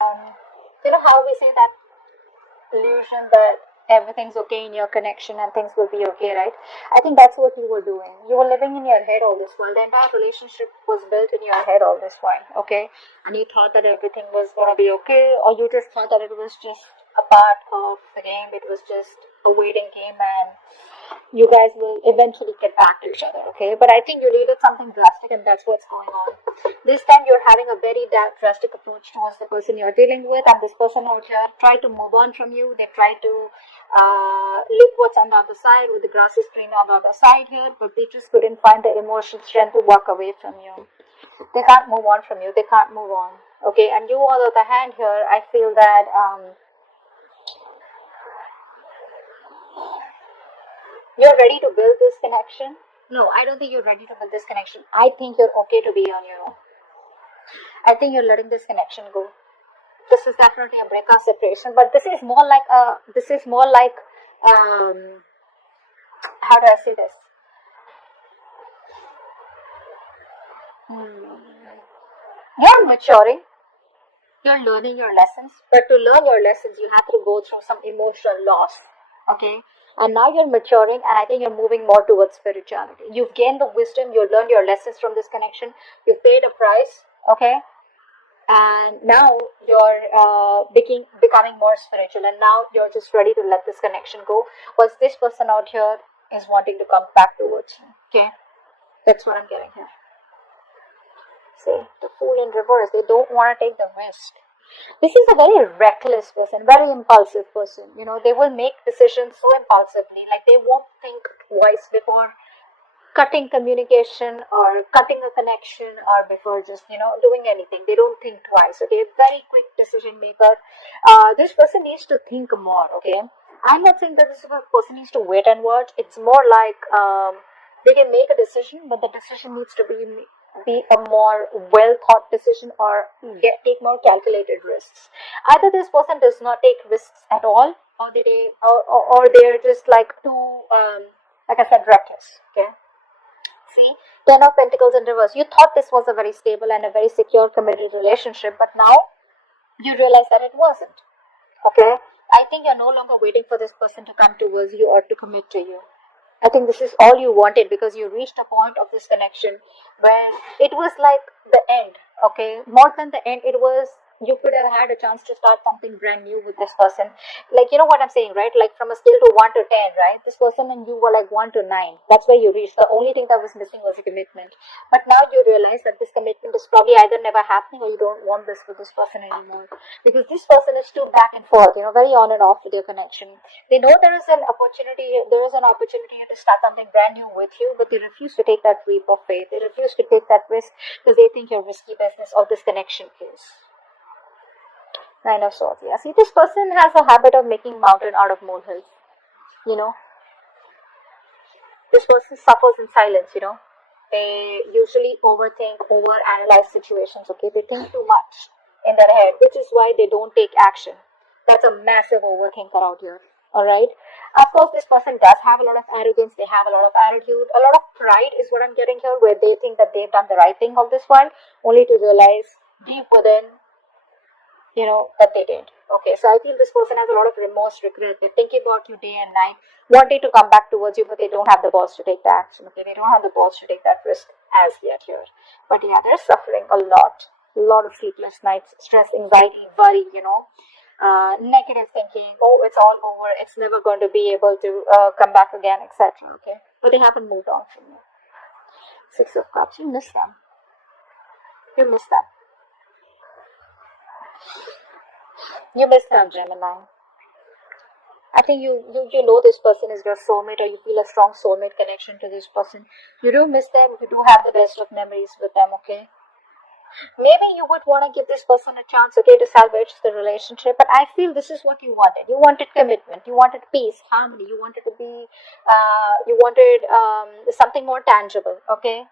You know how we say that illusion that everything's okay in your connection and things will be okay, right? I think that's what you were doing. You were living in your head all this while. The entire relationship was built in your head all this while, okay? And you thought that everything was gonna be okay, or you just thought that it was just a part of the game, it was just a waiting game, and you guys will eventually get back to each other, okay? But I think you needed something drastic, and that's what's going on. This time you're having a very drastic approach towards the person you're dealing with, and this person out here try to move on from you. They try to look what's on the other side, with the grass is green on the other side here, but they just couldn't find the emotional strength to walk away from you. They can't move on from you. They can't move on, okay? And you, on the other hand, here, I feel that you're ready to build this connection. No, I don't think you're ready to build this connection. I think you're okay to be on your own. I think you're letting this connection go. This is definitely a breakup separation, but this is more like um how do I say this? Hmm. You're maturing, you're learning your lessons, but to learn your lessons you have to go through some emotional loss. Okay? And now you're maturing, and I think you're moving more towards spirituality. You've gained the wisdom, you've learned your lessons from this connection, you've paid a price, okay? And now you're becoming more spiritual, and now you're just ready to let this connection go. Was this person out here is wanting to come back towards you? Okay, that's what I'm getting here. See, the fool in reverse, they don't want to take the risk. This is a very reckless person, very impulsive person. You know, they will make decisions so impulsively, like they won't think twice before cutting communication or cutting a connection, or before just doing anything. They don't think twice. Okay, very quick decision maker. This person needs to think more. Okay, I'm not saying that this person needs to wait and watch. It's more like they can make a decision, but the decision needs to be a more well thought decision, or take more calculated risks. Either this person does not take risks at all, or or they're just like too like I said, reckless. Okay. See, Ten of Pentacles in reverse. You thought this was a very stable and a very secure, committed relationship, but now you realize that it wasn't. Okay? I think you're no longer waiting for this person to come towards you or to commit to you. I think this is all you wanted, because you reached a point of this connection where it was like the end. Okay? More than the end, it was, you could have had a chance to start something brand new with this person. Like, you know what I'm saying, right? Like, from a scale to 1 to 10, right? This person and you were like 1 to 9. That's where you reached. The only thing that was missing was a commitment. But now you realize that this commitment is probably either never happening, or you don't want this with this person anymore. Because this person is too back and forth, very on and off with your connection. They know there is an opportunity to start something brand new with you, but they refuse to take that leap of faith. They refuse to take that risk because they think you're risky business, or this connection is. Nine of Swords. Yeah. See, this person has a habit of making mountain out of molehills. You know, this person suffers in silence. They usually overthink, overanalyze situations. Okay, they think too much in their head, which is why they don't take action. That's a massive overthinker out here. All right. Of course, this person does have a lot of arrogance. They have a lot of attitude, a lot of pride is what I'm getting here, where they think that they've done the right thing all this while, only to realize deep within that they did. Okay, so I feel this person has a lot of remorse, regret. They're thinking about you day and night, wanting to come back towards you, but they don't have the balls to take the action. Okay, they don't have the balls to take that risk as yet here. But yeah, they're suffering a lot of sleepless nights, stress, anxiety, worry. Negative thinking. Oh, it's all over. It's never going to be able to come back again, etc. Okay, but they haven't moved on from you. Six of Cups. You miss them. You miss them. You miss them, Gemini. I think you know this person is your soulmate, or you feel a strong soulmate connection to this person. You do miss them. You do have the best of memories with them. Okay. Maybe you would want to give this person a chance, okay, to salvage the relationship. But I feel this is what you wanted. You wanted commitment. You wanted peace, harmony. You wanted to be. You wanted something more tangible. Okay.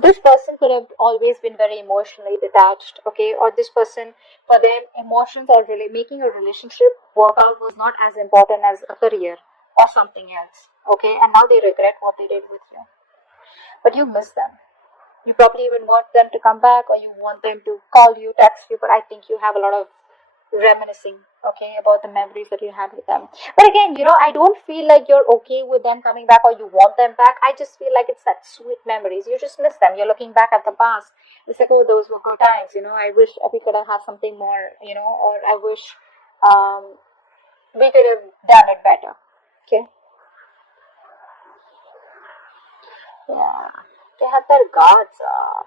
This person could have always been very emotionally detached, okay, or this person, for them, emotions, or really making a relationship work out was not as important as a career or something else, okay, and now they regret what they did with you, but you miss them. You probably even want them to come back, or you want them to call you, text you, but I think you have a lot of reminiscing, okay, about the memories that you had with them. But again, I don't feel like you're okay with them coming back or you want them back. I just feel like it's that sweet memories. You just miss them. You're looking back at the past. It's like, oh, those were good times. I wish we could have had something more, or I wish um, we could have done it better. Okay. Yeah. They had their guards up.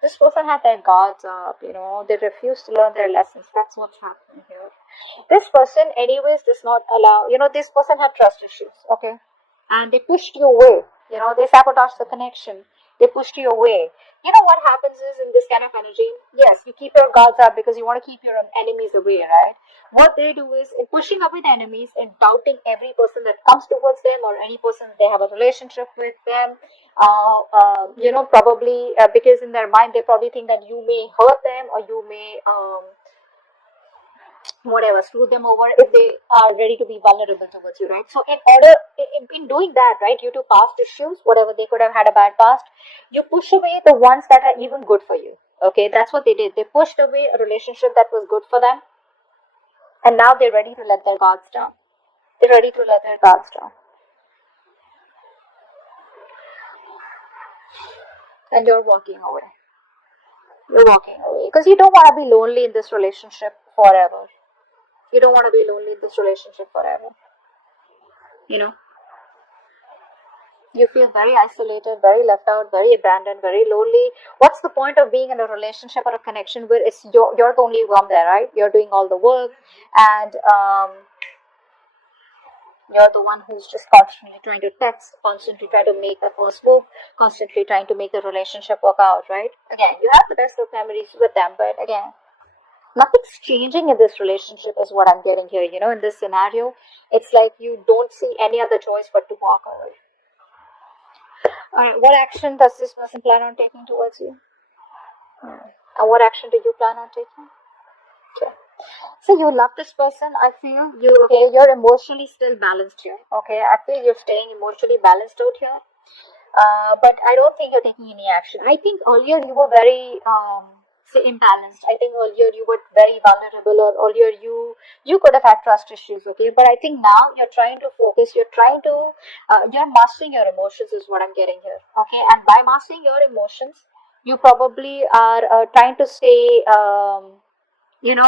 This person had their guards up, they refuse to learn their lessons. That's what's happening here. This person, anyways, does not allow, this person had trust issues, okay? And they pushed you away, they sabotaged the connection. They pushed you away. What happens is in this kind of energy, yes, you keep your guards up because you want to keep your enemies away, right? What they do is in pushing away the enemies and doubting every person that comes towards them or any person they have a relationship with them, probably because in their mind they probably think that you may hurt them or you may whatever, screw them over if they are ready to be vulnerable towards you, right? So in doing that, right, due to past issues, whatever they could have had a bad past, you push away the ones that are even good for you. Okay, that's what they did. They pushed away a relationship that was good for them, and now they're ready to let their guards down. They're ready to let their guards down, and you're walking away. You're walking away because you don't want to be lonely in this relationship forever. You don't want to be lonely in this relationship forever. You know. You feel very isolated, very left out, very abandoned, very lonely. What's the point of being in a relationship or a connection where it's you're the only one there, right? You're doing all the work, and you're the one who's just constantly trying to text, constantly trying to make the first move, constantly trying to make the relationship work out, right? Again, you have the best of memories with them, but again, nothing's changing in this relationship, is what I'm getting here. In this scenario, it's like you don't see any other choice but to walk away. Alright, what action does this person plan on taking towards you? And what action do you plan on taking? Okay. So you love this person. I feel you're emotionally still balanced here. Okay. I feel you're staying emotionally balanced out here. But I don't think you're taking any action. I think earlier you were very say imbalanced. I think earlier you were very vulnerable, or earlier you could have had trust issues. Okay, but I think now you're trying to focus. You're trying to you're mastering your emotions is what I'm getting here. Okay, and by mastering your emotions, you probably are trying to stay. You're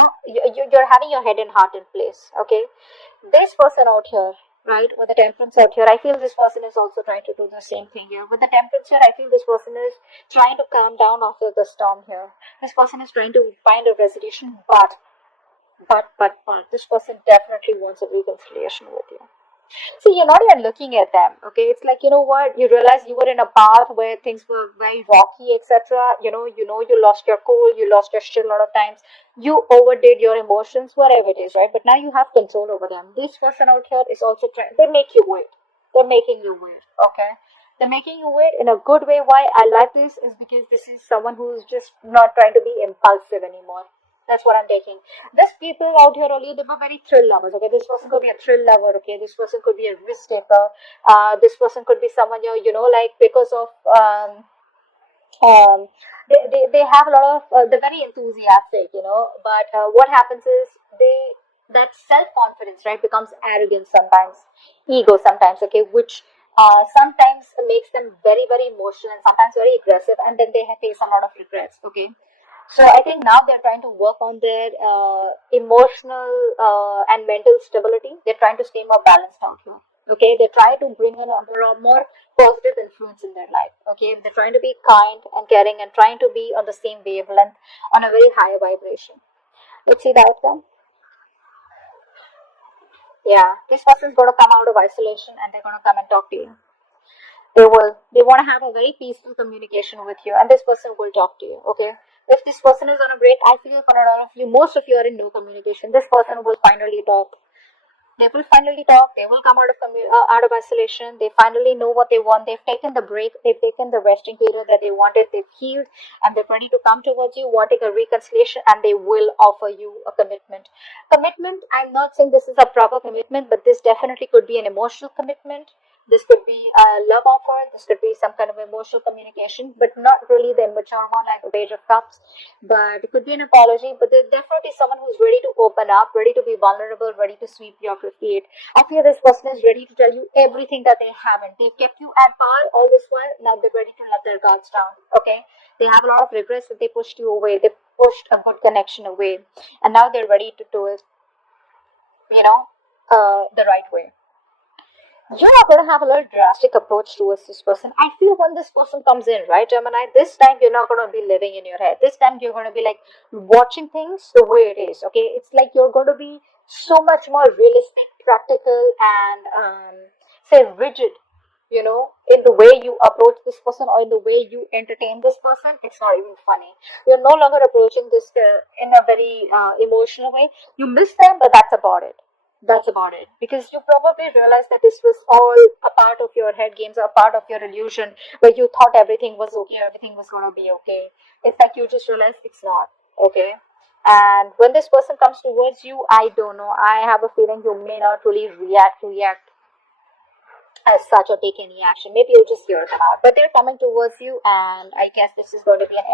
having your head and heart in place. Okay, this person out here, right, with the temperance out here, I feel this person is also trying to do the same thing here. With the temperance here, I feel this person is trying to calm down after the storm here. This person is trying to find a resolution, but this person definitely wants a reconciliation with you. See, you're not even looking at them, okay? It's like, what? You realize you were in a path where things were very rocky, etc. You lost your cool, you lost your shit a lot of times. You overdid your emotions, whatever it is, right? But now you have control over them. This person out here is also trying, they make you wait. They're making you wait, okay? They're making you wait in a good way. Why I like this is because this is someone who's just not trying to be impulsive anymore. That's what I'm taking. These people out here earlier, they were very thrill lovers. Okay, this person could be a thrill lover. Okay, this person could be a risk taker. This person could be someone like because of um, they have a lot of they're very enthusiastic. But what happens is that self confidence, right, becomes arrogance sometimes, ego sometimes. Okay, which sometimes makes them very very emotional and sometimes very aggressive, and then they face a lot of regrets. Okay, so I think now they're trying to work on their emotional and mental stability. They're trying to stay more balanced out here. Okay, they try to bring in a more positive influence in their life. Okay, they're trying to be kind and caring and trying to be on the same wavelength, on a very high vibration. Let's see the outcome. Yeah, this person's going to come out of isolation and they're going to come and talk to you. They want to have a very peaceful communication with you, and this person will talk to you. Okay, if this person is on a break, I feel for a lot of you, most of you are in no communication. This person will finally talk. They will finally talk. They will come out of isolation. They finally know what they want. They've taken the break. They've taken the resting period that they wanted. They've healed, and they're ready to come towards you, wanting a reconciliation, and they will offer you a commitment. Commitment. I'm not saying this is a proper commitment, but this definitely could be an emotional commitment. This could be a love offer. This could be some kind of emotional communication, but not really the immature one like the Page of Cups. But it could be an apology. But there's definitely someone who's ready to open up, ready to be vulnerable, ready to sweep you off your feet. I feel this person is ready to tell you everything that they haven't. They've kept you at par all this while. Now they're ready to let their guards down. Okay, they have a lot of regrets that they pushed you away. They pushed a good connection away, and now they're ready to do it. You know, the right way. You are going to have a little drastic approach towards this person. I feel when this person comes in, right, Gemini, this time you're not going to be living in your head. This time you're going to be like watching things the way it is, okay? It's like you're going to be so much more realistic, practical, and say rigid, in the way you approach this person or in the way you entertain this person. It's not even funny. You're no longer approaching this in a very emotional way. You miss them, but that's about it. That's about it. Because you probably realized that this was all a part of your head games, a part of your illusion, where you thought everything was okay, everything was going to be okay. It's like you just realized it's not okay. And when this person comes towards you, I don't know. I have a feeling you may not really react as such or take any action. Maybe you'll just hear them out. But they're coming towards you, and I guess this is going to be an